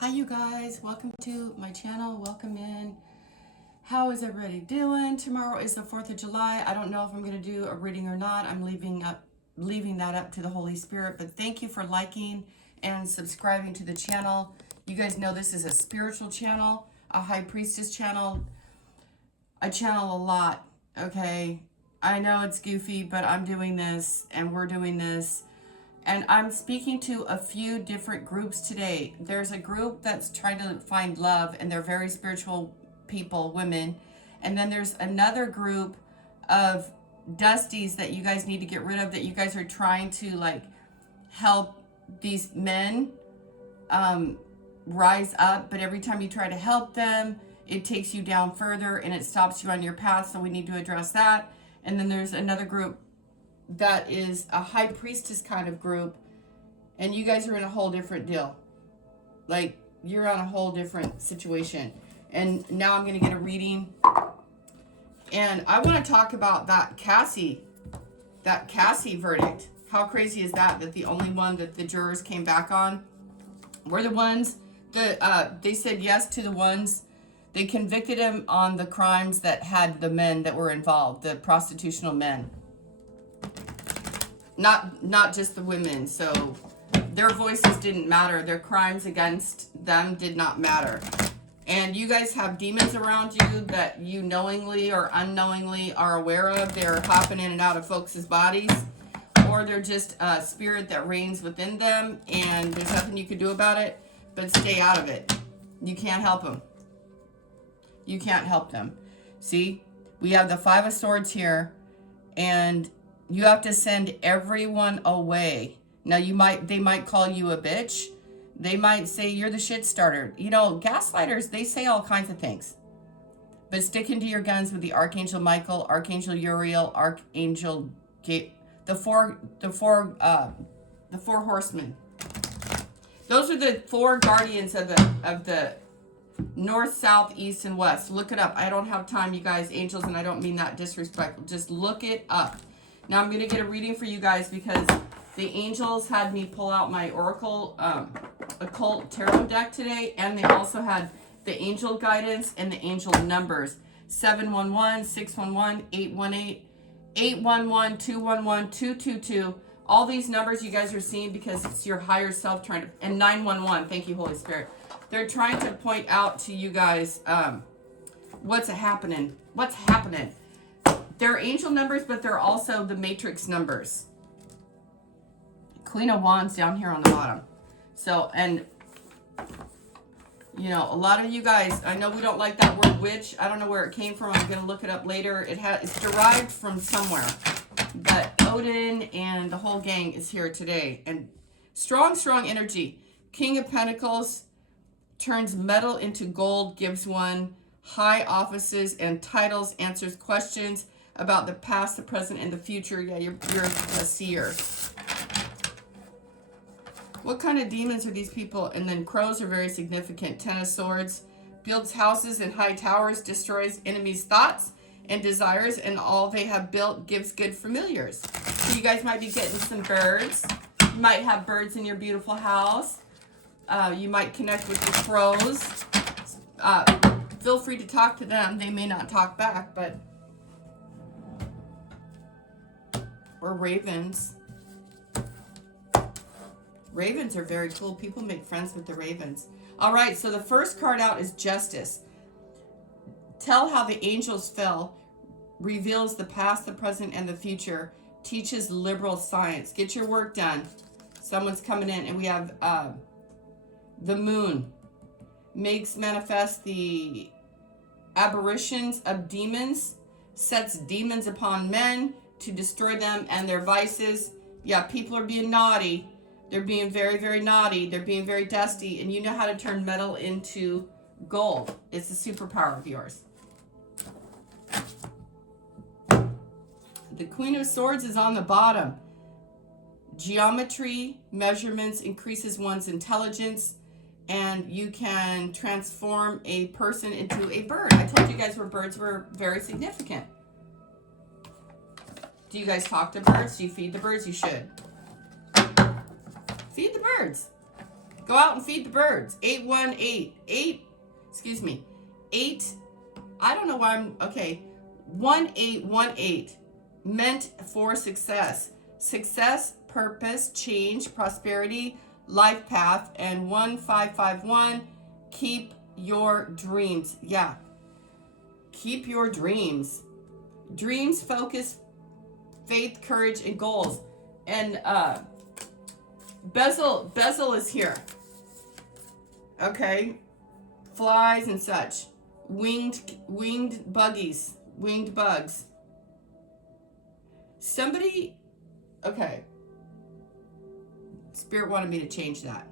Hi you guys, welcome to my channel, welcome in. How is everybody doing? Tomorrow is the 4th of July. I don't know if I'm going to do a reading or not. I'm leaving that up to the Holy Spirit, but thank you for liking and subscribing to the channel. You guys know this is a spiritual channel, a high priestess channel. I channel a lot, okay? I know it's goofy, but I'm doing this and we're doing this. And I'm speaking to a few different groups today. There's a group that's trying to find love, and they're very spiritual people, women. And then there's another group of dusties that you guys need to get rid of, that you guys are trying to like help these men rise up. But every time you try to help them, it takes you down further and it stops you on your path. So we need to address that. And then there's another group that is a high priestess kind of group, and you guys are in a whole different deal. Like, you're on a whole different situation. And now I'm going to get a reading, and I want to talk about that Cassie verdict. How crazy is that the only one that the jurors came back on were the ones that they said yes to, the ones they convicted him on the crimes that had the men that were involved, the prostitutional men. Not just the women. So their voices didn't matter. Their crimes against them did not matter. And you guys have demons around you that you knowingly or unknowingly are aware of. They're hopping in and out of folks' bodies. Or they're just a spirit that reigns within them, and there's nothing you can do about it, but stay out of it. You can't help them. You can't help them. See? We have the Five of Swords here, and you have to send everyone away. Now, they might call you a bitch. They might say you're the shit starter. You know, gaslighters, they say all kinds of things. But sticking to your guns with the Archangel Michael, Archangel Uriel, Archangel the four horsemen. Those are the four guardians of the north, south, east, and west. Look it up. I don't have time, you guys, angels, and I don't mean that disrespectful. Just look it up. Now I'm going to get a reading for you guys because the angels had me pull out my Oracle Occult Tarot deck today, and they also had the angel guidance and the angel numbers. 711, 611, 818, 811, 211, 222. All these numbers you guys are seeing because it's your higher self trying to, and 911, thank you, Holy Spirit. They're trying to point out to you guys what's happening. What's happening. They're angel numbers, but they're also the matrix numbers. Queen of Wands down here on the bottom. So, and, you know, a lot of you guys, I know we don't like that word witch. I don't know where it came from. I'm going to look it up later. It's derived from somewhere. But Odin and the whole gang is here today. And strong, strong energy. King of Pentacles turns metal into gold, gives one high offices and titles, answers questions about the past, the present, and the future. Yeah, you're a seer. What kind of demons are these people? And then crows are very significant. Ten of Swords builds houses and high towers, destroys enemies' thoughts and desires, and all they have built gives good familiars. So you guys might be getting some birds. You might have birds in your beautiful house. You might connect with the crows. Feel free to talk to them. They may not talk back, but or ravens. Ravens are very cool. People make friends with the ravens. All right, so the first card out is Justice. Tell how the angels fell. Reveals the past, the present, and the future. Teaches liberal science. Get your work done. Someone's coming in, and we have the moon. Makes manifest the aberrations of demons. Sets demons upon men to destroy them and their vices. Yeah, people are being naughty. They're being very, very naughty. They're being very dusty. And you know how to turn metal into gold. It's a superpower of yours. The Queen of Swords is on the bottom. Geometry, measurements, increases one's intelligence. And you can transform a person into a bird. I told you guys where birds were very significant. Do you guys talk to birds? Do you feed the birds? You should. Feed the birds. Go out and feed the birds. 818. Excuse me. 8. I don't know why I'm, okay. 1818. Meant for success. Success, purpose, change, prosperity, life path. And 1551. Keep your dreams. Yeah. Keep your dreams. Dreams, focus, faith, courage, and goals. And Bezel is here. Okay. Flies and such. Winged buggies. Winged bugs. Somebody, okay. Spirit wanted me to change that.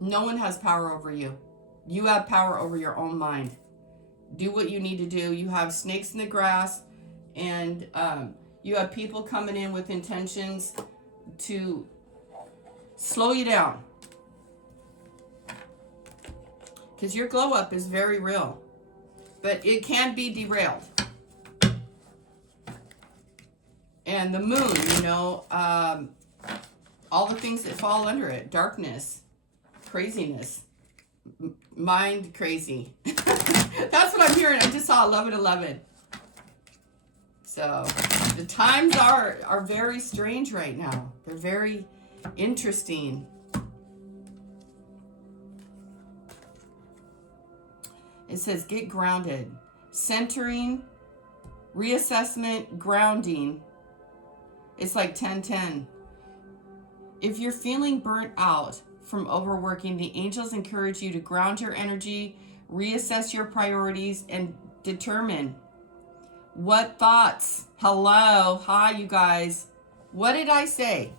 No one has power over you. You have power over your own mind. Do what you need to do. You have snakes in the grass, and you have people coming in with intentions to slow you down. Because your glow up is very real. But it can be derailed. And the moon, you know, all the things that fall under it. Darkness, craziness, mind crazy. That's what I'm hearing. I just saw 1111. So the times are very strange right now. They're very interesting. It says get grounded. Centering, reassessment, grounding. It's like 10-10. If you're feeling burnt out from overworking, the angels encourage you to ground your energy, reassess your priorities, and determine what thoughts. Hello. Hi, you guys. What did I say?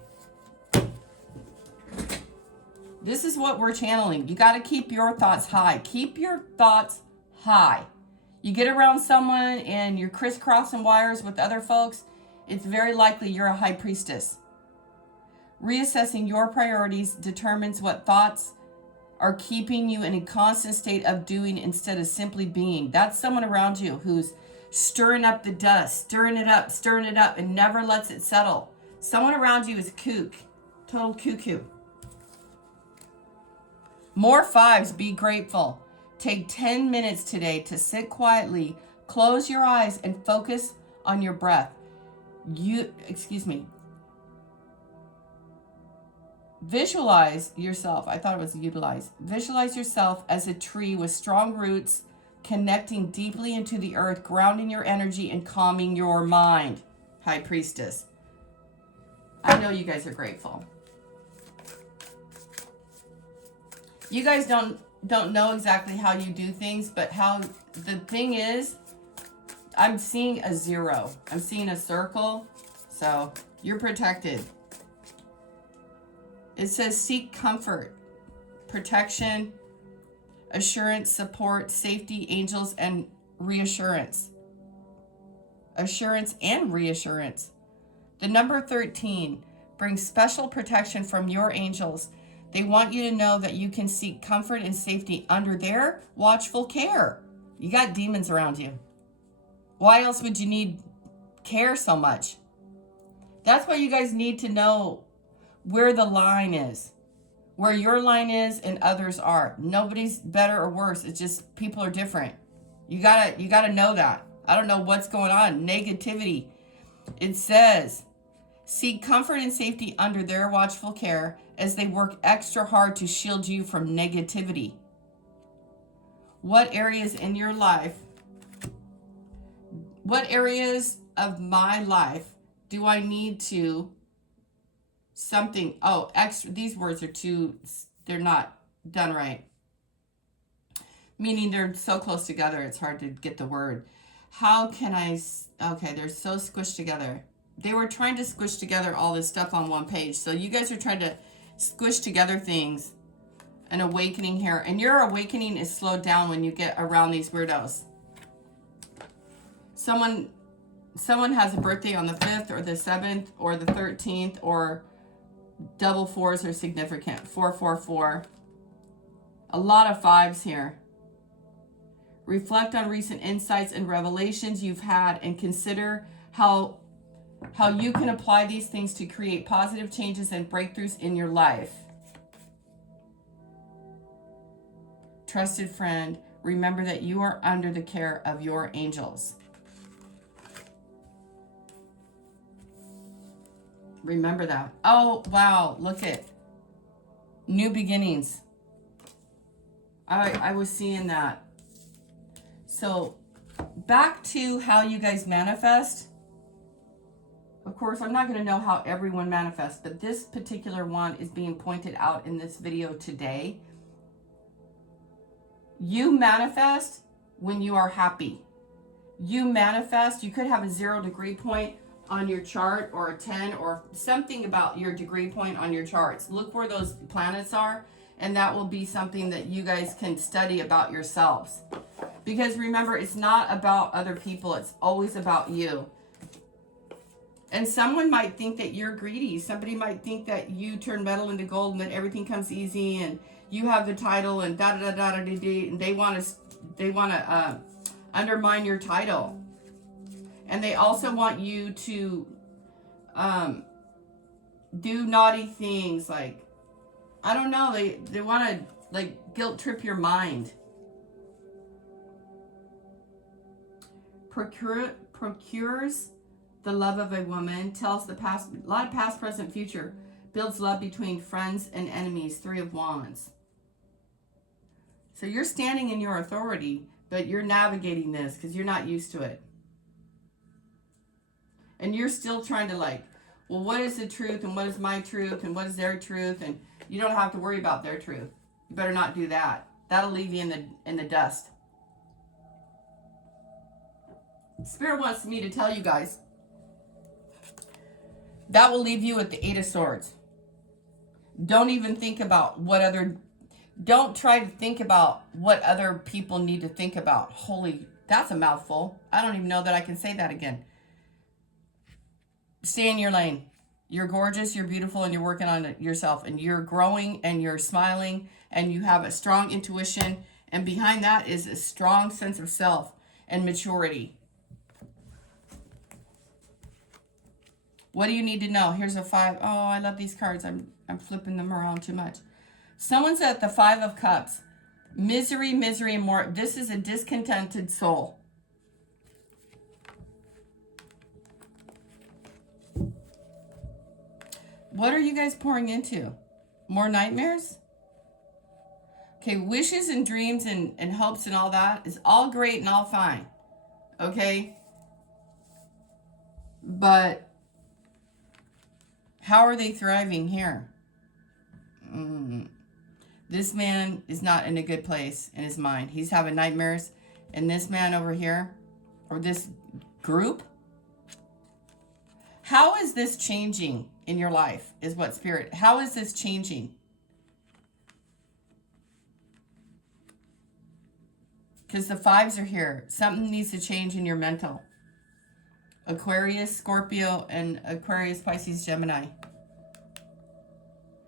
This is what we're channeling. You got to keep your thoughts high. Keep your thoughts high. You get around someone and you're crisscrossing wires with other folks, it's very likely you're a high priestess. Reassessing your priorities determines what thoughts are keeping you in a constant state of doing instead of simply being. That's someone around you who's stirring up the dust, stirring it up, and never lets it settle. Someone around you is a kook, total cuckoo. More fives, be grateful. Take 10 minutes today to sit quietly, close your eyes, and focus on your breath. Visualize yourself. I thought it was utilize. Visualize yourself as a tree with strong roots, connecting deeply into the earth, grounding your energy and calming your mind. High Priestess. I know you guys are grateful. You guys don't know exactly how you do things, but how the thing is, I'm seeing a 0. I'm seeing a circle. So you're protected. It says seek comfort, protection, assurance, support, safety, angels, and reassurance. Assurance and reassurance. The number 13 brings special protection from your angels. They want you to know that you can seek comfort and safety under their watchful care. You got demons around you. Why else would you need care so much? That's why you guys need to know where the line is. Where your line is and others are. Nobody's better or worse. It's just people are different. You gotta know that. I don't know what's going on. Negativity. It says, seek comfort and safety under their watchful care as they work extra hard to shield you from negativity. What areas in your life, what areas of my life do I need to extra, these words are they're not done right. Meaning they're so close together, it's hard to get the word. How can they're so squished together. They were trying to squish together all this stuff on one page. So you guys are trying to squish together things. An awakening here. And your awakening is slowed down when you get around these weirdos. Someone has a birthday on the 5th or the 7th or the 13th, or double 4s are significant. 444. A lot of 5s here. Reflect on recent insights and revelations you've had and consider how you can apply these things to create positive changes and breakthroughs in your life. trusted friend, remember that you are under the care of your angels. Remember that. Oh, wow. Look at new beginnings. I was seeing that. So back to how you guys manifest. Of course, I'm not going to know how everyone manifests, but this particular one is being pointed out in this video today. You manifest when you are happy. You manifest, you could have a 0 degree point on your chart, or a 10, or something about your degree point on your charts. Look where those planets are, and that will be something that you guys can study about yourselves. Because remember, it's not about other people, it's always about you. And someone might think that you're greedy. Somebody might think that you turn metal into gold and that everything comes easy and you have the title and da da da da da da, and they want to undermine your title. And they also want you to do naughty things, like, I don't know, they want to like guilt trip your mind. Procures the love of a woman, tells the past, a lot of past, present, future, builds love between friends and enemies. 3 of Wands. So you're standing in your authority, but you're navigating this because you're not used to it. And you're still trying to like, well, what is the truth and what is my truth and what is their truth? And you don't have to worry about their truth. You better not do that. That'll leave you in the dust. Spirit wants me to tell you guys, that will leave you at the 8 of Swords. Don't even think about don't try to think about what other people need to think about. Holy, that's a mouthful. I don't even know that I can say that again. Stay in your lane. You're gorgeous, you're beautiful, and you're working on it yourself. And you're growing, and you're smiling, and you have a strong intuition. And behind that is a strong sense of self and maturity. What do you need to know? Here's a 5. Oh, I love these cards. I'm flipping them around too much. Someone's at the 5 of Cups. Misery, and more. This is a discontented soul. What are you guys pouring into? More nightmares? Okay, wishes and dreams and hopes and all that is all great and all fine. Okay? But how are they thriving here? This man is not in a good place in his mind. He's having nightmares. And this man over here, or this group, how is this changing in your life is what Spirit, how is this changing? Because the 5s are here. Something needs to change in your mental. Aquarius, Scorpio, and Aquarius, Pisces, Gemini.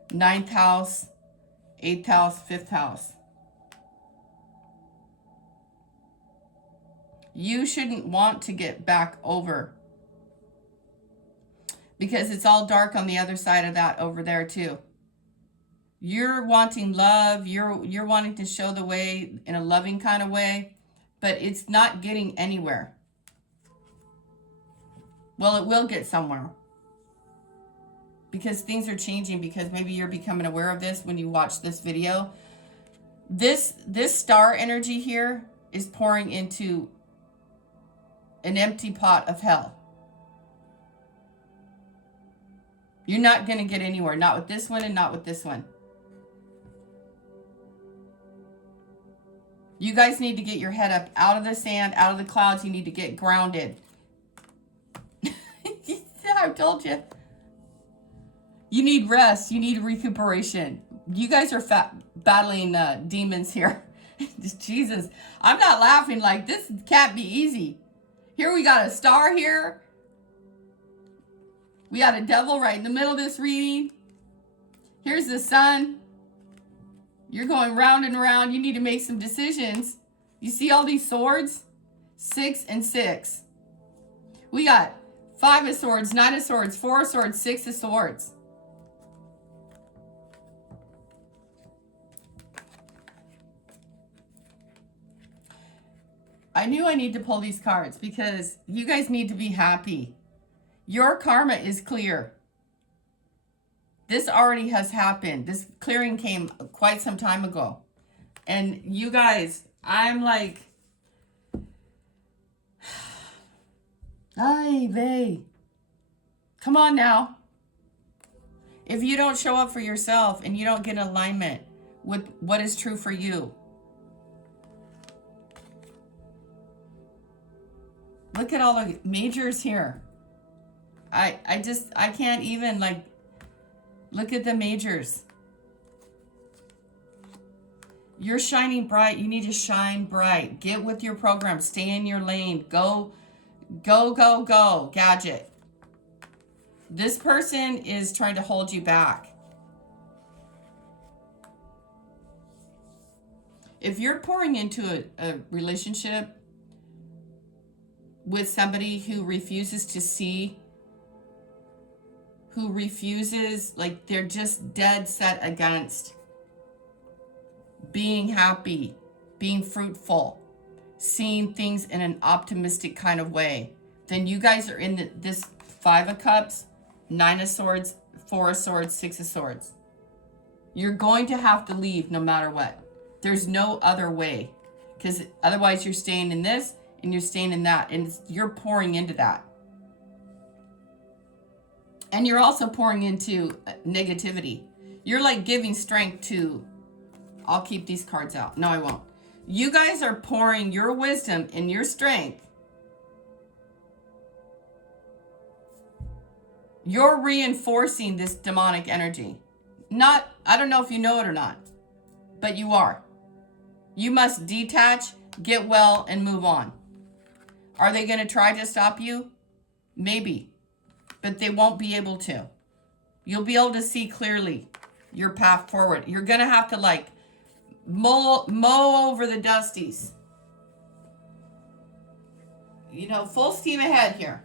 9th house, 8th house, 5th house. You shouldn't want to get back over, because it's all dark on the other side of that over there too. You're wanting love. You're wanting to show the way in a loving kind of way, but it's not getting anywhere. Well, it will get somewhere, because things are changing, because maybe you're becoming aware of this when you watch this video. This star energy here is pouring into an empty pot of hell. You're not going to get anywhere. Not with this one and not with this one. You guys need to get your head up out of the sand, out of the clouds. You need to get grounded. I told you. You need rest. You need recuperation. You guys are battling demons here. Jesus. I'm not laughing. Like, this can't be easy. Here we got a star here. We got a devil right in the middle of this reading. Here's the sun. You're going round and round. You need to make some decisions. You see all these swords? 6 and 6. We got 5 of swords, 9 of swords, 4 of swords, 6 of swords. I knew I need to pull these cards because you guys need to be happy. Your karma is clear. This already has happened. This clearing came quite some time ago. And you guys, I'm like, ay vey. Come on now. If you don't show up for yourself and you don't get in alignment with what is true for you, look at all the majors here. I can't even, like, look at the majors. You're shining bright. You need to shine bright. Get with your program. Stay in your lane. Go, go, go, go, Gadget. This person is trying to hold you back. If you're pouring into a relationship with somebody who refuses to see, who refuses, like they're just dead set against being happy, being fruitful, seeing things in an optimistic kind of way, then you guys are in this 5 of Cups, 9 of Swords, 4 of Swords, 6 of Swords. You're going to have to leave no matter what. There's no other way, because otherwise you're staying in this and you're staying in that, and you're pouring into that. And you're also pouring into negativity. You're like giving strength to, I'll keep these cards out. No, I won't. You guys are pouring your wisdom and your strength. You're reinforcing this demonic energy. Not, I don't know if you know it or not, but you are. You must detach, get well, and move on. Are they going to try to stop you? Maybe. But they won't be able to. You'll be able to see clearly your path forward. You're going to have to, like, mow over the dusties. You know, full steam ahead here.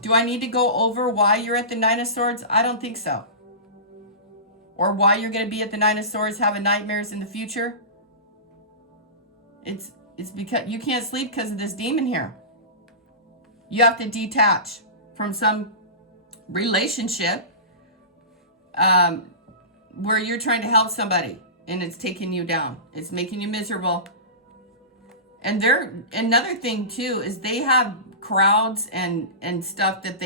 Do I need to go over why you're at the 9 of Swords? I don't think so. Or why you're going to be at the 9 of Swords having nightmares in the future? It's because you can't sleep because of this demon here. You have to detach from some relationship where you're trying to help somebody and it's taking you down. It's making you miserable. And another thing too is they have crowds and stuff that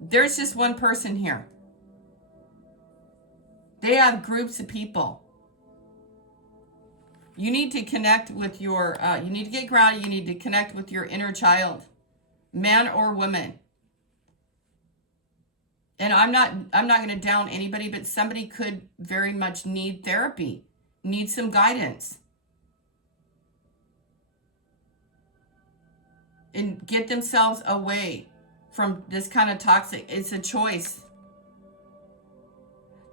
there's just one person here. They have groups of people. You need to connect with your, you need to get grounded. You need to connect with your inner child, man or woman. And I'm not going to down anybody, but somebody could very much need therapy, need some guidance. And get themselves away from this kind of toxic. It's a choice.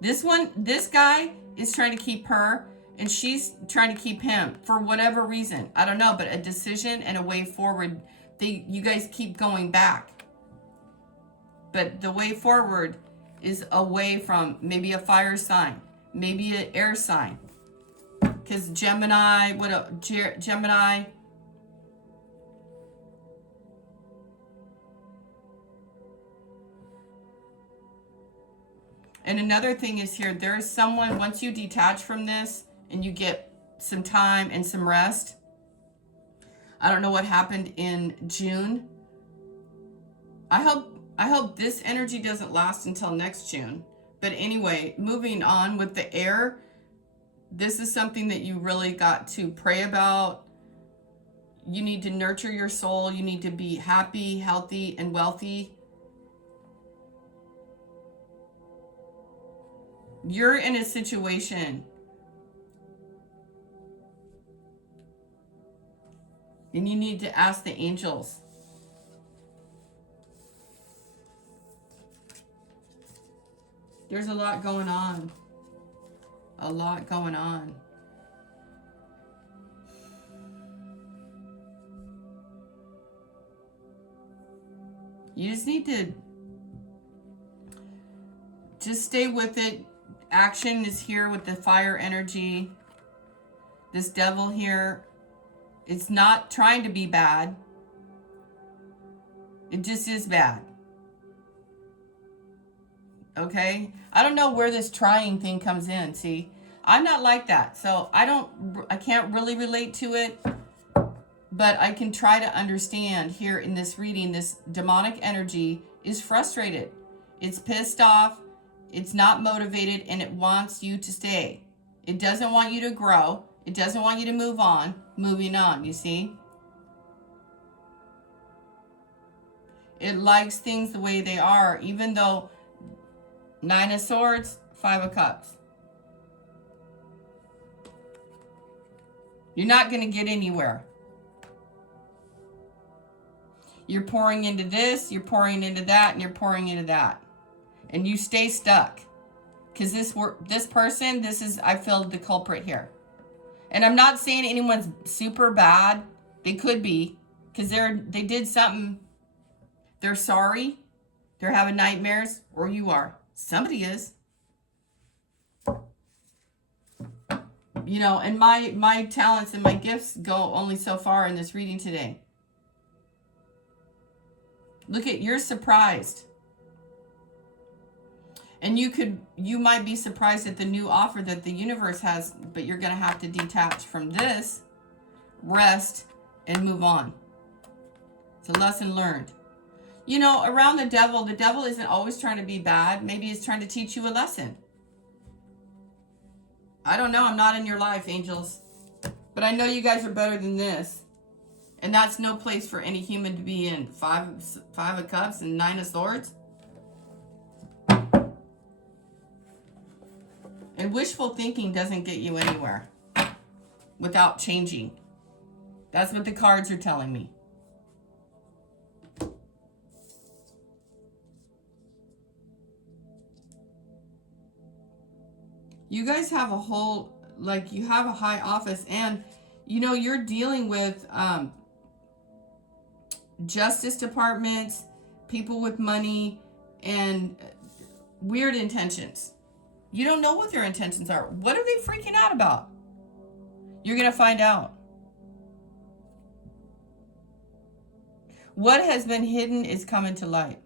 This guy is trying to keep her, and she's trying to keep him for whatever reason. I don't know, but a decision and a way forward. You guys keep going back. But the way forward is away from maybe a fire sign, maybe an air sign. Because Gemini. And another thing is here, there is someone, once you detach from this and you get some time and some rest. I don't know what happened in June. I hope this energy doesn't last until next June. But anyway, moving on with the air, this is something that you really got to pray about. You need to nurture your soul. You need to be happy, healthy, and wealthy. You're in a situation and you need to ask the angels. There's a lot going on. A lot going on. You just need to just stay with it. Action is here with the fire energy. This devil here, it's not trying to be bad. It just is bad. Okay? I don't know where this trying thing comes in, see? I'm not like that. So I can't really relate to it, but I can try to understand here in this reading, this demonic energy is frustrated. It's pissed off. It's not motivated, and it wants you to stay. It doesn't want you to grow. It doesn't want you to move on. Moving on, you see? It likes things the way they are, even though 9 of Swords, 5 of Cups. You're not going to get anywhere. You're pouring into this, you're pouring into that, and you're pouring into that. And you stay stuck. Because this person, I feel the culprit here. And I'm not saying anyone's super bad. They could be. Because they did something. They're sorry. They're having nightmares. Or you are. Somebody is. You know, and my talents and my gifts go only so far in this reading today. Look at, you're surprised. And you might be surprised at the new offer that the universe has, but you're going to have to detach from this, rest, and move on. It's a lesson learned. You know, around the devil isn't always trying to be bad. Maybe he's trying to teach you a lesson. I don't know. I'm not in your life, angels. But I know you guys are better than this. And that's no place for any human to be in. 5 of Cups and 9 of Swords. And wishful thinking doesn't get you anywhere without changing. That's what the cards are telling me. You guys have a whole, like, you have a high office, and, you know, you're dealing with justice departments, people with money, and weird intentions. You don't know what their intentions are. What are they freaking out about? You're going to find out. What has been hidden is coming to light.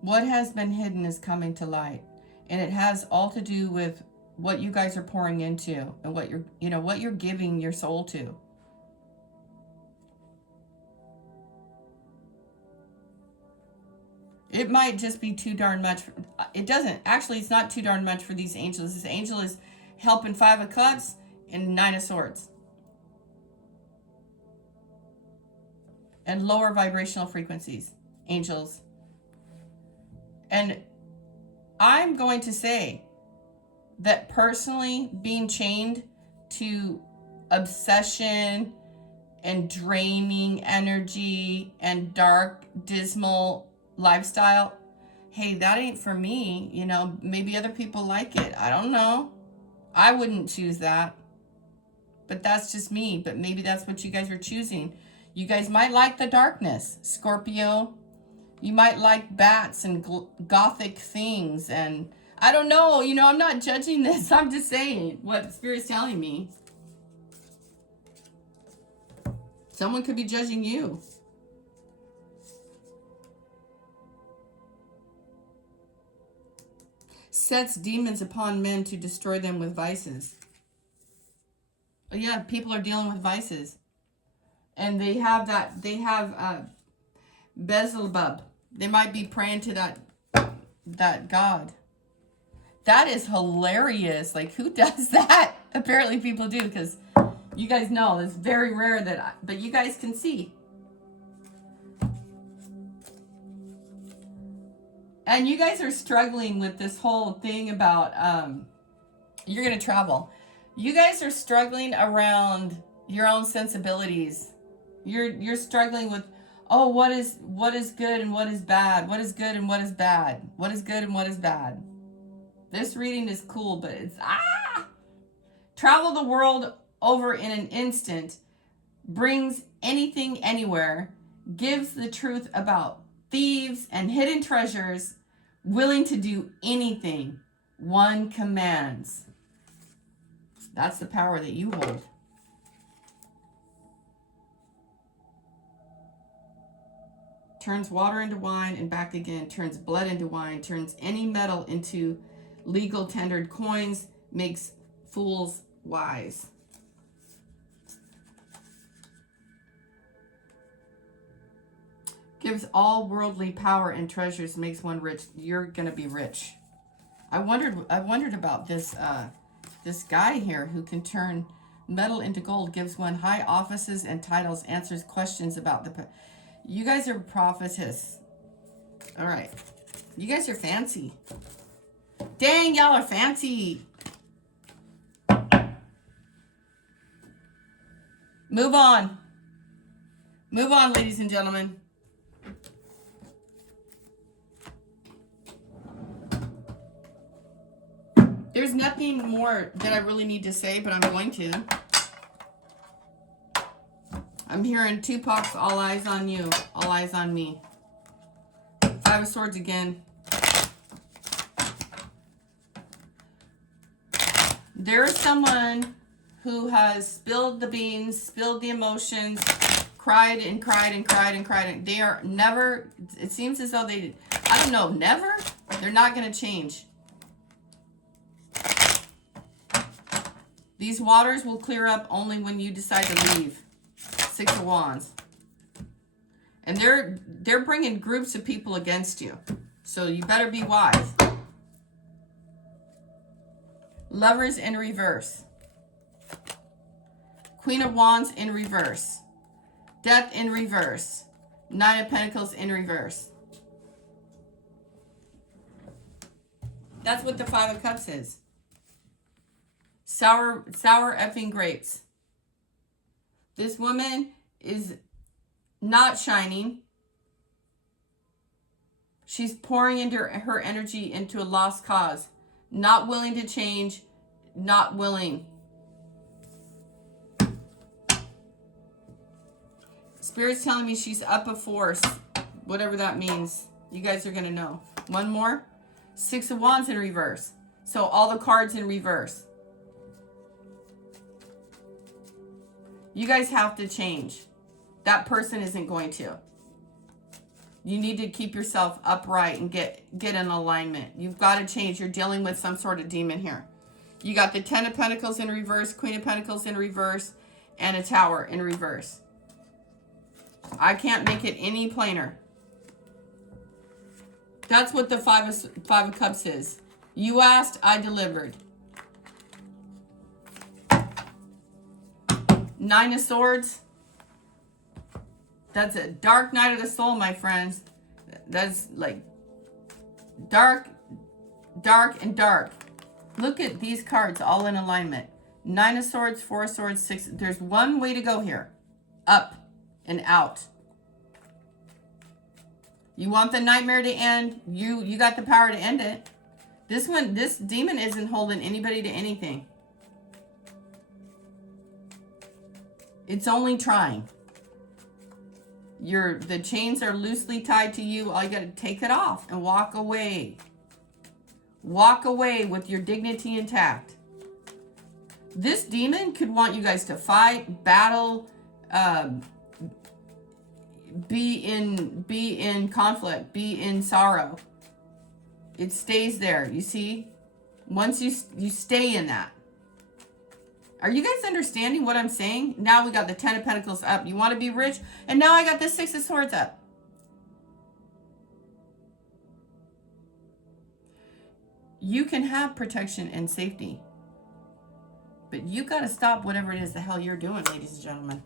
What has been hidden is coming to light. And it has all to do with what you guys are pouring into and what you're giving your soul to. It might just be too darn much. It doesn't. Actually, it's not too darn much for these angels. This angel is helping 5 of Cups and 9 of Swords. And lower vibrational frequencies, angels. And I'm going to say that personally, being chained to obsession and draining energy and dark, dismal lifestyle, hey, that ain't for me. You know, maybe other people like it. I don't know. I wouldn't choose that. But that's just me. But maybe that's what you guys are choosing. You guys might like the darkness, Scorpio. You might like bats and gothic things. And I don't know. You know, I'm not judging this. I'm just saying what Spirit's telling me. Someone could be judging you. Sets demons upon men to destroy them with vices. Yeah, people are dealing with vices. And they have Beelzebub. They might be praying to that god. That is hilarious. Like, who does that? Apparently people do, because you guys know it's very rare but you guys can see. And you guys are struggling with this whole thing about you're going to travel. You guys are struggling around your own sensibilities. You're struggling with, oh, what is good and what is bad? What is good and what is bad? What is good and what is bad? This reading is cool, but it's travel the world over in an instant, brings anything anywhere, gives the truth about thieves, and hidden treasures, willing to do anything one commands. That's the power that you hold. Turns water into wine and back again, turns blood into wine, turns any metal into legal tendered coins, makes fools wise. Gives all worldly power and treasures, makes one rich. You're gonna be rich. I wondered about this this guy here who can turn metal into gold, gives one high offices and titles, answers questions about the. You guys are prophetess. All right. You guys are fancy. Dang, y'all are fancy. Move on. Move on, ladies and gentlemen. There's nothing more that I really need to say, but I'm going to. I'm hearing Tupac's All Eyes on You, All Eyes on Me. Five of Swords again. There is someone who has spilled the beans, spilled the emotions, cried and cried and cried and cried. They are never, it seems as though they, I don't know, never? They're not going to change. These waters will clear up only when you decide to leave. Six of Wands. And they're bringing groups of people against you. So you better be wise. Lovers in reverse. Queen of Wands in reverse. Death in reverse. Nine of Pentacles in reverse. That's what the Five of Cups is. Sour effing grapes. This woman is not shining. She's pouring into her energy into a lost cause. Not willing to change. Not willing. Spirit's telling me she's up a force. Whatever that means. You guys are going to know. One more. Six of Wands in reverse. So all the cards in reverse. You guys have to change. That person isn't going to. You need to keep yourself upright and get in alignment. You've got to change. You're dealing with some sort of demon here. You got the Ten of Pentacles in reverse, Queen of Pentacles in reverse, and a Tower in reverse. I can't make it any plainer. That's what the Five of Cups is. You asked, I delivered. Nine of Swords. That's a dark night of the soul, my friends. That's like dark, dark, and dark. Look at these cards all in alignment. Nine of Swords, Four of Swords, Six. There's one way to go here. Up and out. You want the nightmare to end? You got the power to end it. This demon isn't holding anybody to anything. It's only trying. The chains are loosely tied to you. All you got to take it off and walk away. Walk away with your dignity intact. This demon could want you guys to fight, battle, be in conflict, be in sorrow. It stays there, you see? Once you stay in that. Are you guys understanding what I'm saying? Now we got the Ten of Pentacles up. You want to be rich? And now I got the Six of Swords up. You can have protection and safety. But you got to stop whatever it is the hell you're doing, ladies and gentlemen.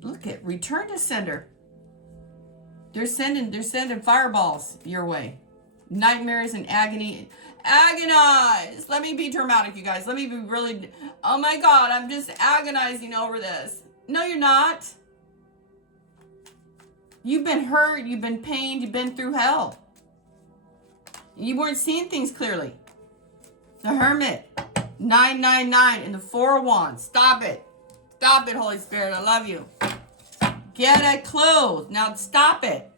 Look at return to sender. They're sending fireballs your way. Nightmares and agony. Agonize. Let me be dramatic, you guys. Let me be really, oh my God, I'm just agonizing over this. No, you're not. You've been hurt. You've been pained. You've been through hell. You weren't seeing things clearly. The Hermit. 999 and the Four of Wands. Stop it. Stop it, Holy Spirit. I love you. Get a clue. Now stop it.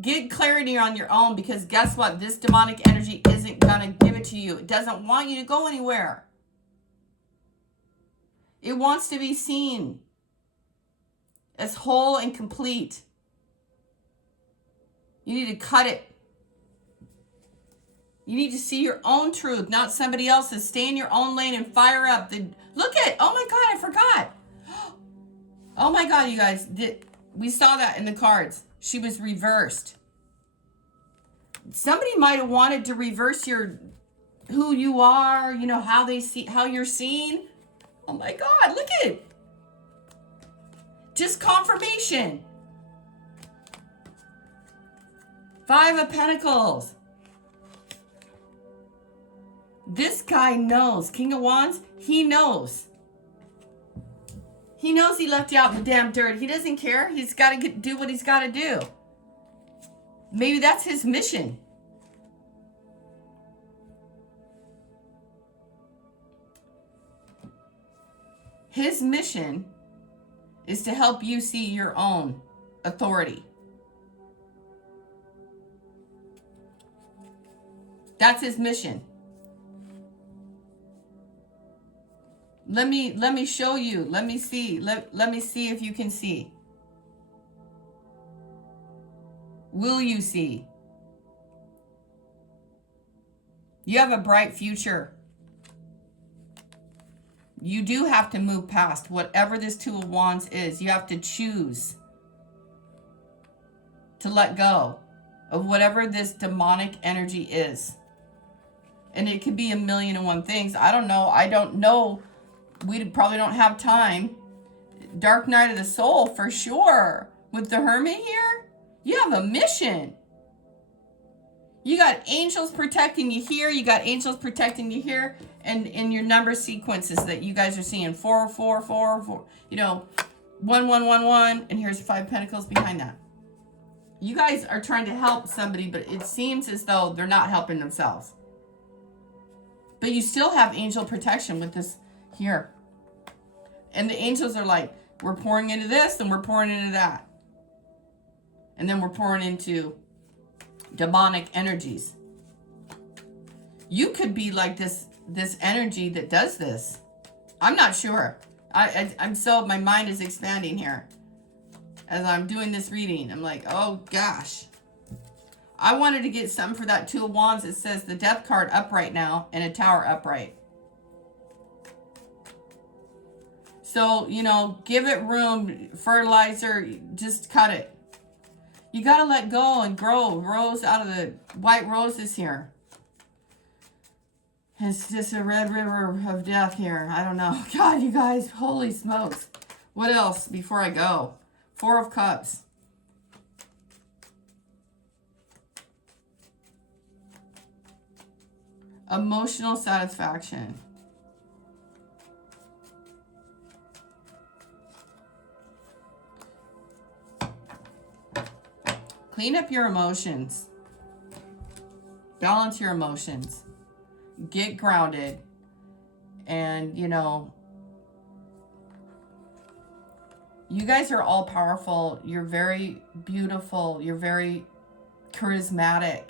Get clarity on your own, because guess what? This demonic energy isn't going to give it to you. It doesn't want you to go anywhere. It wants to be seen as whole and complete. You need to cut it. You need to see your own truth, not somebody else's. Stay in your own lane and fire up. Look at, oh my God, I forgot. Oh my God, you guys, we saw that in the cards. She was reversed. Somebody might have wanted to reverse who you are, you know, how you're seen. Oh my God, look at it. Just confirmation. 5 of Pentacles. This guy knows. King of Wands, he knows. He knows he left you out in the damn dirt. He doesn't care. He's got to do what he's got to do. Maybe that's his mission. His mission is to help you see your own authority. That's his mission. Let me show you. Let me see. Let me see if you can see. Will you see? You have a bright future. You do have to move past whatever this Two of Wands is. You have to choose to let go of whatever this demonic energy is. And it could be 1,000,001 things. I don't know. I don't know. We probably don't have time. Dark night of the soul for sure. With the Hermit here, you have a mission. You got angels protecting you here. You got angels protecting you here. And in your number sequences that you guys are seeing. 4, 4, 4, 4. You know, 1, 1, 1, 1. And here's 5 Pentacles behind that. You guys are trying to help somebody, but it seems as though they're not helping themselves. But you still have angel protection with this here. And the angels are like, we're pouring into this, and we're pouring into that. And then we're pouring into demonic energies. You could be like this energy that does this. I'm not sure. I'm so, my mind is expanding here. As I'm doing this reading, I'm like, oh gosh. I wanted to get something for that Two of Wands. It says the Death card upright now and a Tower upright. So, you know, give it room, fertilizer, just cut it. You got to let go and grow. Rose out of the white roses here. It's just a red river of death here. I don't know. God, you guys, holy smokes. What else before I go? 4 of Cups. Emotional satisfaction. Clean up your emotions. Balance your emotions. Get grounded. And, you know, you guys are all powerful. You're very beautiful. You're very charismatic.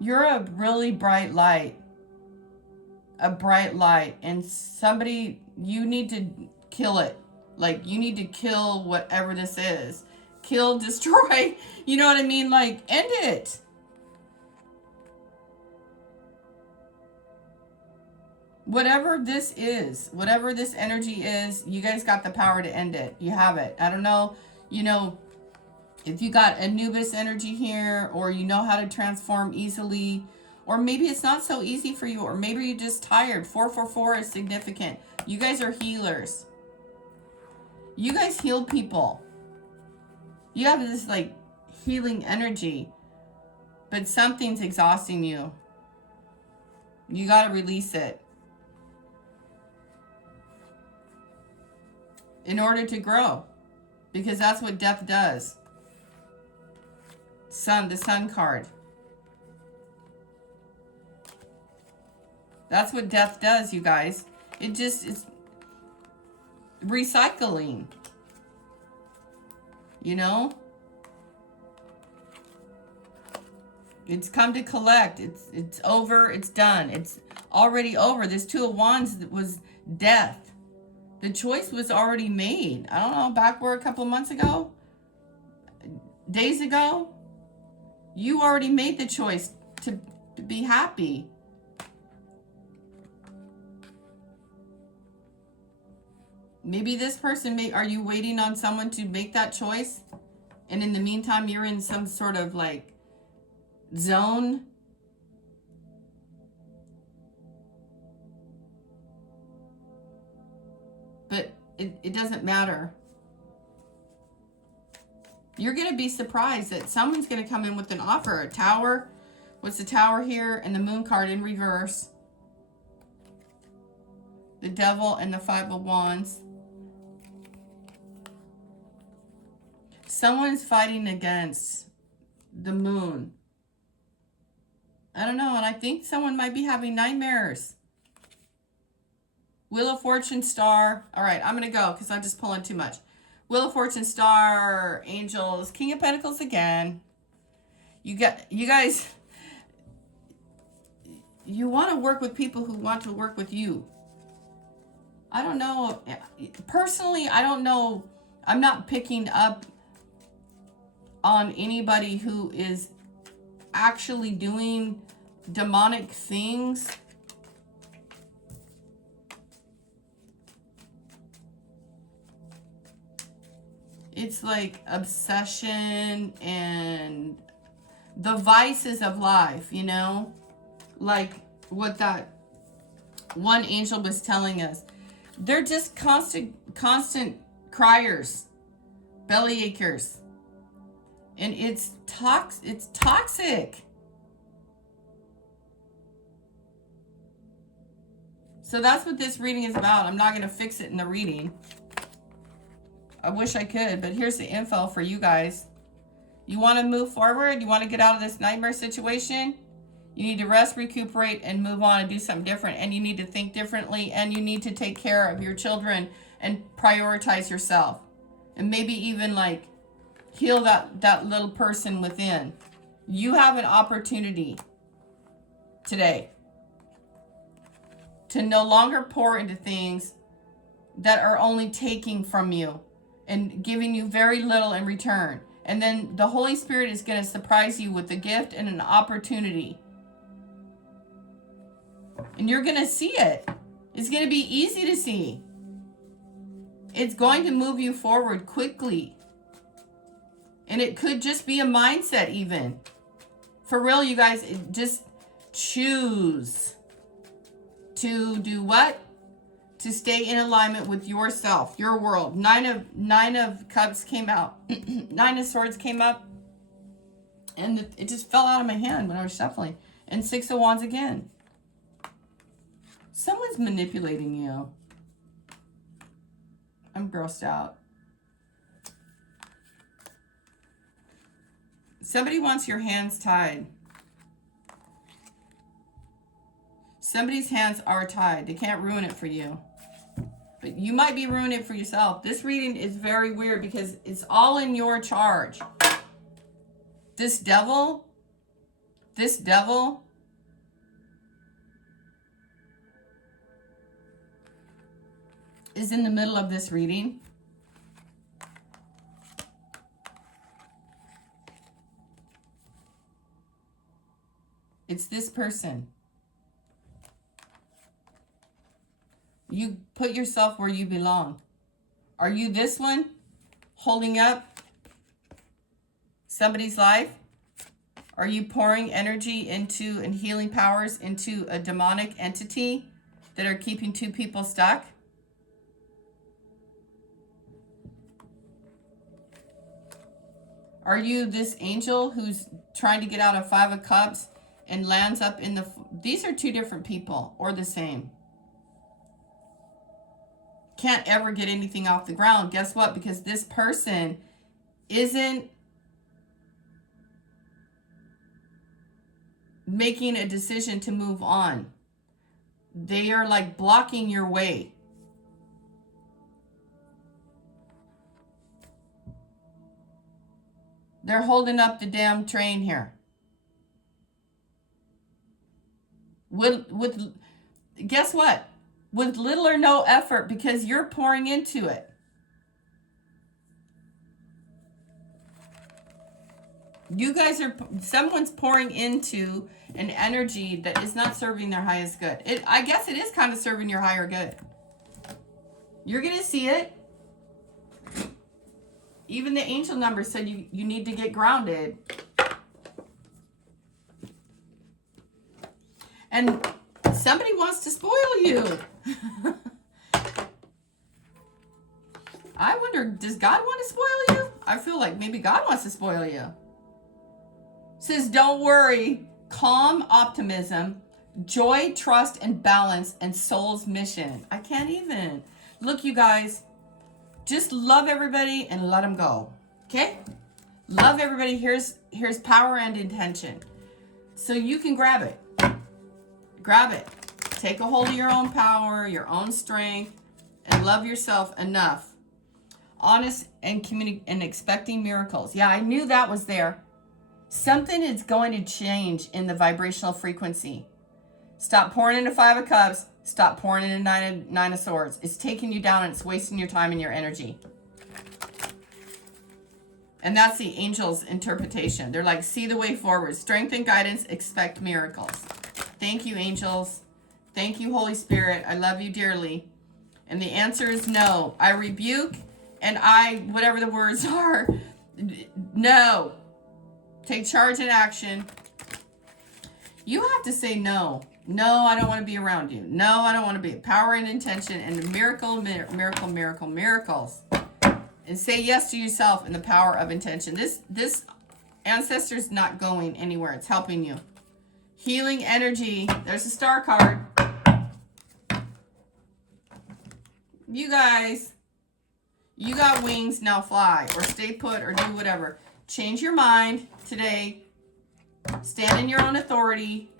You're a really bright light. A bright light. And somebody, you need to kill it. Like, you need to kill whatever this is. Kill, destroy. You know what I mean? Like, end it. Whatever this is, whatever this energy is, you guys got the power to end it. You have it. I don't know, you know, if you got Anubis energy here, or you know how to transform easily, or maybe it's not so easy for you, or maybe you're just tired. 444 is significant. You guys are healers. You guys heal people. You have this like healing energy, but something's exhausting you. You got to release it in order to grow, because that's what death does. Sun, the Sun card. That's what death does, you guys. It's recycling. You know? It's come to collect. It's over. It's done. It's already over. This Two of Wands was death. The choice was already made. I don't know, backward a couple of months ago, days ago, you already made the choice to be happy. Maybe this person are you waiting on someone to make that choice? And in the meantime, you're in some sort of like zone. But it doesn't matter. You're going to be surprised that someone's going to come in with an offer. A Tower. What's the Tower here? And the Moon card in reverse. The Devil and the Five of Wands. Someone's fighting against the Moon. I don't know. And I think someone might be having nightmares. Wheel of Fortune, Star. All right, I'm going to go because I'm just pulling too much. Wheel of Fortune, Star, Angels, King of Pentacles again. You guys, you want to work with people who want to work with you. I don't know. Personally, I don't know. I'm not picking up on anybody who is actually doing demonic things. It's like obsession and the vices of life, you know? Like what that one angel was telling us. They're just constant criers, belly achers. And it's toxic. So that's what this reading is about. I'm not going to fix it in the reading. I wish I could, but here's the info for you guys. You want to move forward? You want to get out of this nightmare situation? You need to rest, recuperate, and move on and do something different. And you need to think differently, and you need to take care of your children and prioritize yourself. And maybe even like heal that little person within. You have an opportunity today to no longer pour into things that are only taking from you and giving you very little in return. And then the Holy Spirit is going to surprise you with a gift and an opportunity. And you're going to see it. It's going to be easy to see. It's going to move you forward quickly. And it could just be a mindset even. For real, you guys, just choose to do what? To stay in alignment with yourself, your world. Nine of Cups came out. Nine of Swords came up. And it just fell out of my hand when I was shuffling. And Six of Wands again. Someone's manipulating you. I'm grossed out. Somebody wants your hands tied. Somebody's hands are tied. They can't ruin it for you. But you might be ruining it for yourself. This reading is very weird because it's all in your charge. This devil is in the middle of this reading. It's this person. You put yourself where you belong. Are you this one holding up somebody's life? Are you pouring energy into and healing powers into a demonic entity that are keeping two people stuck? Are you this angel who's trying to get out of Five of Cups and lands up in the... These are two different people or the same. Can't ever get anything off the ground. Guess what? Because this person isn't making a decision to move on. They are like blocking your way. They're holding up the damn train here. With guess what? With little or no effort, because you're pouring into it. You guys are, someone's pouring into an energy that is not serving their highest good. I guess it is kind of serving your higher good. You're going to see it. Even the angel number said you need to get grounded. And somebody wants to spoil you. I wonder, does God want to spoil you? I feel like maybe God wants to spoil you. Says, don't worry, calm optimism, joy, trust, and balance, and soul's mission. I can't even. Look, you guys, just love everybody and let them go. Okay? Love everybody. Here's power and intention. So you can grab it. Grab it. Take a hold of your own power, your own strength, and love yourself enough. Honest and and expecting miracles. Yeah, I knew that was there. Something is going to change in the vibrational frequency. Stop pouring into Five of Cups. Stop pouring into Nine of Swords. It's taking you down and it's wasting your time and your energy. And that's the angels' interpretation. They're like, see the way forward. Strength and guidance, expect miracles. Thank you, angels. Thank you, Holy Spirit. I love you dearly. And the answer is no. I rebuke and whatever the words are, no. Take charge and action. You have to say no. No, I don't want to be around you. No, I don't want to be. Power and intention and miracles. And say yes to yourself in the power of intention. This ancestor's not going anywhere. It's helping you. Healing energy. There's a star card. You guys, you got wings, now fly. Or stay put or do whatever. Change your mind today. Stand in your own authority.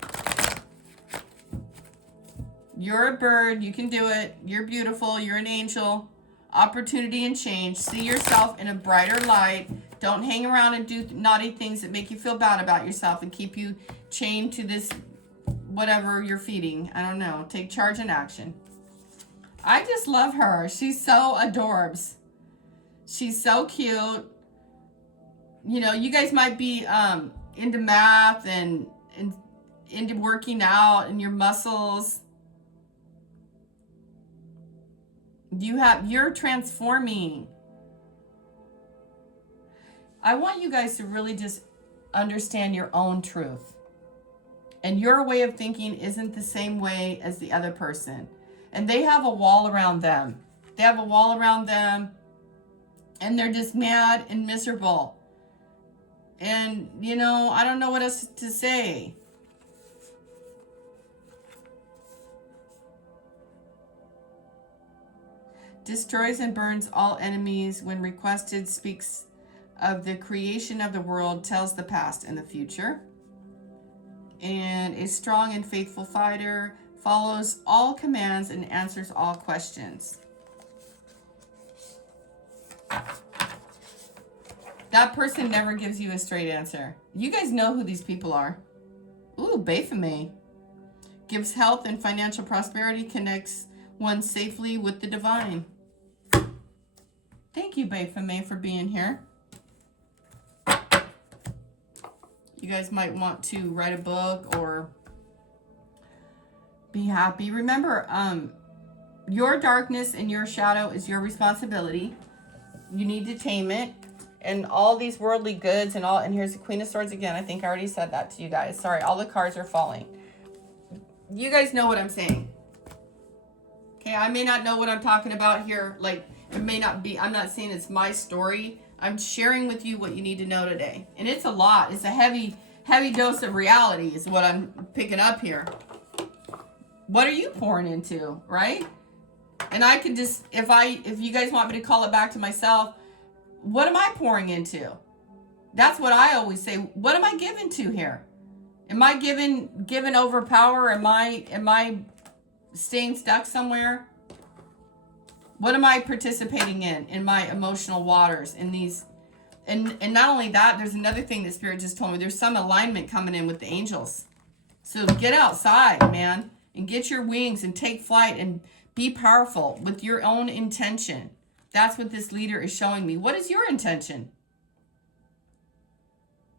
You're a bird. You can do it. You're beautiful. You're an angel. Opportunity and change. See yourself in a brighter light. Don't hang around and do naughty things that make you feel bad about yourself and keep you chained to this whatever you're feeding. I don't know. Take charge and action. I just love her. She's so adorbs. She's so cute. You know, you guys might be into math and into working out and your muscles. You're transforming. I want you guys to really just understand your own truth. And your way of thinking isn't the same way as the other person. And they have a wall around them. They have a wall around them. And they're just mad and miserable. And, you know, I don't know what else to say. Destroys and burns all enemies. When requested, speaks of the creation of the world, tells the past and the future. And a strong and faithful fighter, follows all commands and answers all questions. That person never gives you a straight answer. You guys know who these people are. Ooh, Baphomet. Gives health and financial prosperity, connects one safely with the divine. Thank you, Baphomet, for being here. You guys might want to write a book or be happy. Remember, your darkness and your shadow is your responsibility. You need to tame it. And all these worldly goods and here's the Queen of Swords again. I think I already said that to you guys. Sorry, all the cards are falling. You guys know what I'm saying. Okay, I may not know what I'm talking about here. Like, it may not be, I'm not saying it's my story. I'm sharing with you what you need to know today. And it's a lot. It's a heavy dose of reality is what I'm picking up here. What are you pouring into, right? And I can just, if you guys want me to call it back to myself, what am I pouring into? That's what I always say. What am I giving to here? Am I giving over power? Am I staying stuck somewhere? What am I participating in my emotional waters, in these? And not only that, there's another thing that Spirit just told me. There's some alignment coming in with the angels. So get outside, man, and get your wings and take flight and be powerful with your own intention. That's what this leader is showing me. What is your intention?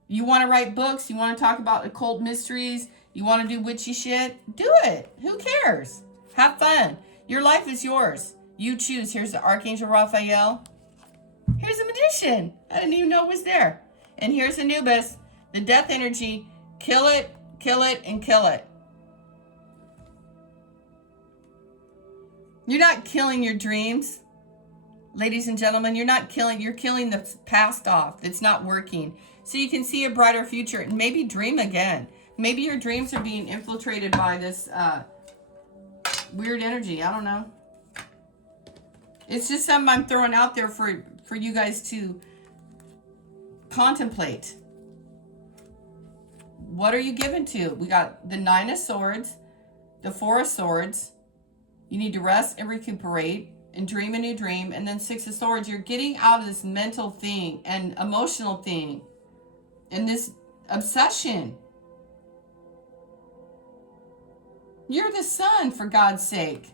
You want to write books? You want to talk about occult mysteries? You want to do witchy shit? Do it. Who cares? Have fun. Your life is yours. You choose. Here's the Archangel Raphael. Here's a magician. I didn't even know it was there. And here's Anubis, the death energy. Kill it, and kill it. You're not killing your dreams. Ladies and gentlemen, you're killing the past off. It's not working. So you can see a brighter future and maybe dream again. Maybe your dreams are being infiltrated by this weird energy. I don't know. It's just something I'm throwing out there for you guys to contemplate. What are you given to? We got the 9 of Swords, the 4 of Swords. You need to rest and recuperate and dream a new dream. And then 6 of Swords, you're getting out of this mental thing and emotional thing and this obsession. You're the sun, for God's sake.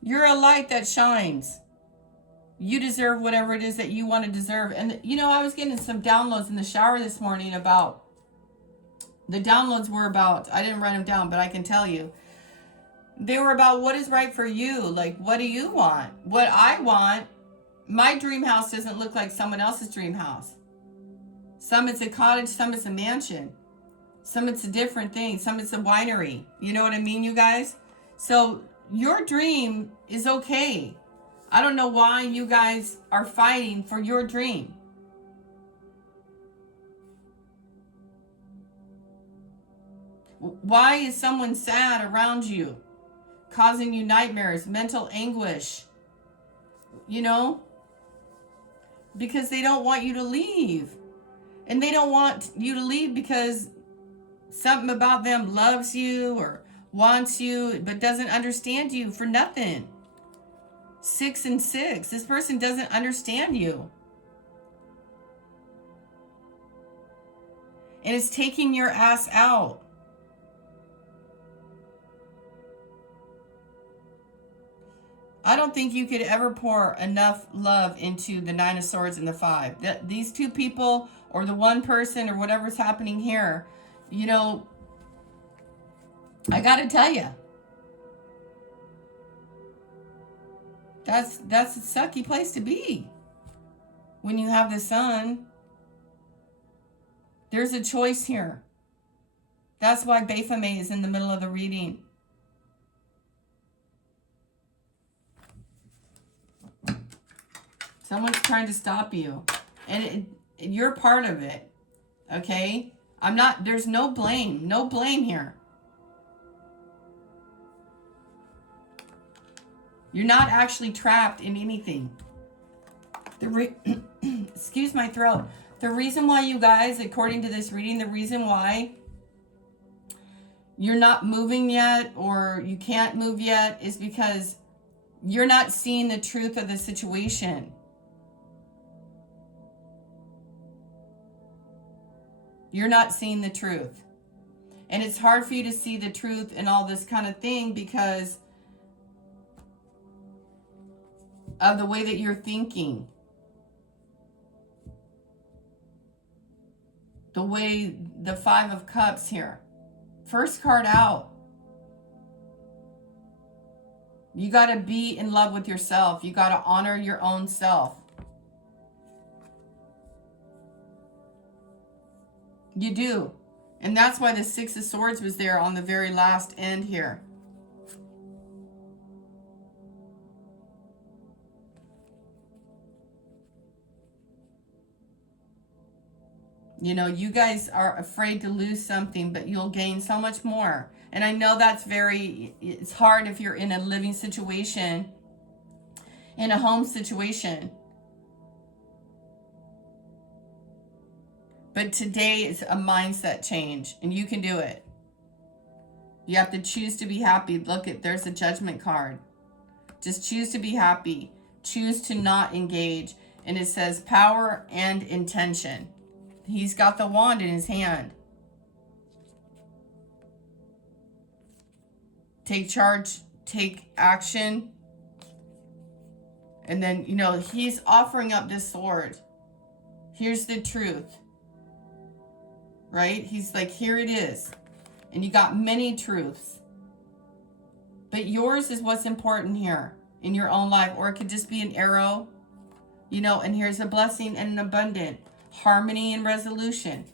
You're a light that shines. You deserve whatever it is that you want to deserve. And, you know, I was getting some downloads in the shower this morning about, the downloads were about, I didn't write them down, but I can tell you. They were about what is right for you. Like, what do you want? What I want, my dream house doesn't look like someone else's dream house. Some it's a cottage, some it's a mansion. Some it's a different thing. Some it's a winery. You know what I mean, you guys? So your dream is okay. I don't know why you guys are fighting for your dream. Why is someone sad around you, causing you nightmares, mental anguish? You know? Because they don't want you to leave. And they don't want you to leave because something about them loves you or wants you, but doesn't understand you for nothing. 6 and 6. This person doesn't understand you. And it's taking your ass out. I don't think you could ever pour enough love into the 9 of Swords and the 5. These two people, or the one person, or whatever's happening here, you know, I gotta tell you, that's a sucky place to be when you have the sun. There's a choice here. That's why Baphomet is in the middle of the reading. Someone's trying to stop you. And you're part of it. Okay? There's no blame. No blame here. You're not actually trapped in anything. Excuse my throat. The reason why you guys, according to this reading, the reason why you're not moving yet or you can't move yet is because you're not seeing the truth of the situation. You're not seeing the truth. And it's hard for you to see the truth and all this kind of thing because of the way that you're thinking. The way the 5 of Cups here. First card out. You got to be in love with yourself. You got to honor your own self. You do. And that's why the 6 of Swords was there on the very last end here. You know, you guys are afraid to lose something, but you'll gain so much more. And I know it's hard if you're in a living situation, in a home situation. But today is a mindset change, and you can do it. You have to choose to be happy. Look, there's the Judgment card. Just choose to be happy. Choose to not engage. And it says power and intention. He's got the wand in his hand. Take charge, take action. And then, you know, he's offering up this sword. Here's the truth. Right? He's like, here it is. And you got many truths. But yours is what's important here in your own life. Or it could just be an arrow. You know, and here's a blessing and an abundant. Harmony and resolution.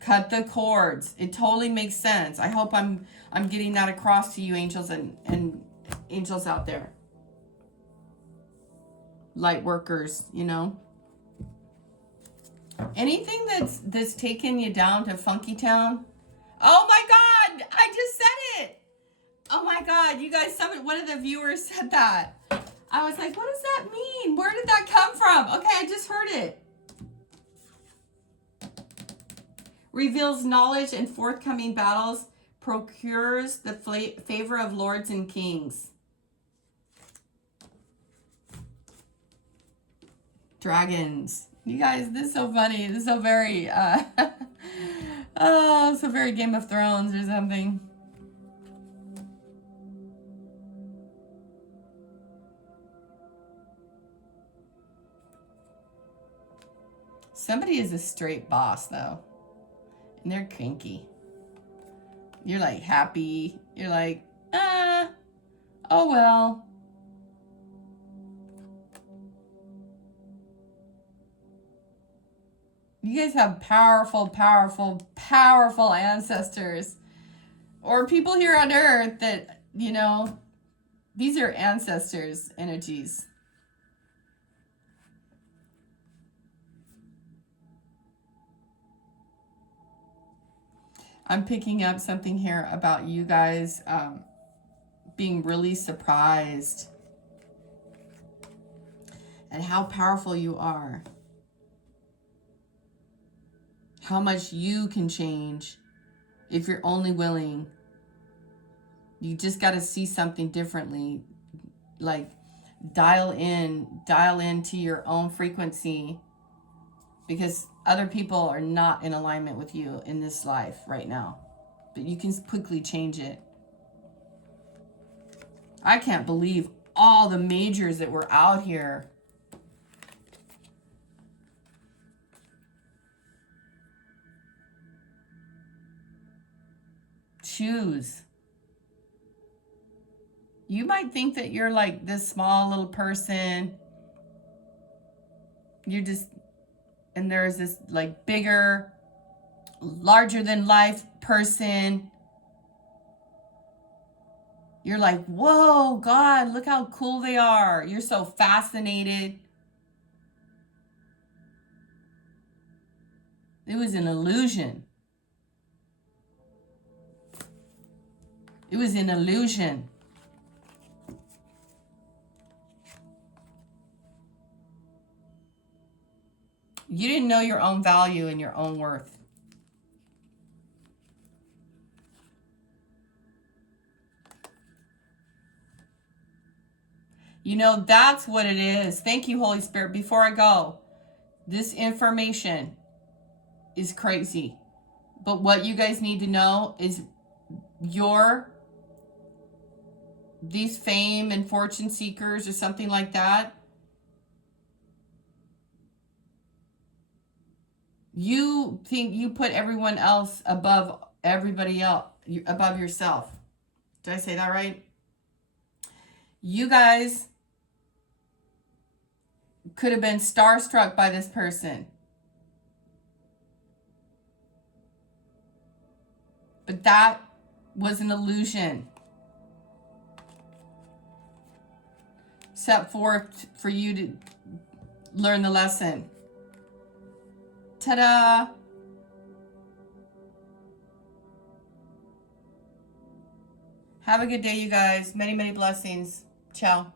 Cut the cords. It totally makes sense. I hope I'm getting that across to you, angels and angels out there. Light workers, you know. Anything that's taking you down to Funky Town. Oh my God! I just said it! Oh my God, you guys, one of the viewers said that. I was like, what does that mean? Where did that come from? Okay, I just heard it. Reveals knowledge in forthcoming battles, procures the favor of lords and kings. Dragons. You guys, this is so funny. This is so very, oh, so very Game of Thrones or something. Somebody is a straight boss, though. And they're cranky. You're like happy. You're like, oh well. You guys have powerful, powerful, powerful ancestors. Or people here on Earth that, you know, these are ancestors' energies. I'm picking up something here about you guys being really surprised at how powerful you are. How much you can change if you're only willing. You just got to see something differently. Like dial into your own frequency, because other people are not in alignment with you in this life right now. But you can quickly change it. I can't believe all the majors that were out here. Choose. You might think that you're like this small little person. You're just, and there's this like bigger, larger than life person. You're like, whoa, God, look how cool they are. You're so fascinated. It was an illusion. It was an illusion. You didn't know your own value and your own worth. You know, that's what it is. Thank you, Holy Spirit. Before I go, this information is crazy. But what you guys need to know is these fame and fortune seekers or something like that, you think you put everyone else above everybody else, above yourself. Did I say that right? You guys could have been starstruck by this person. But that was an illusion. Set forth for you to learn the lesson. Ta-da! Have a good day, you guys. Many, many blessings. Ciao.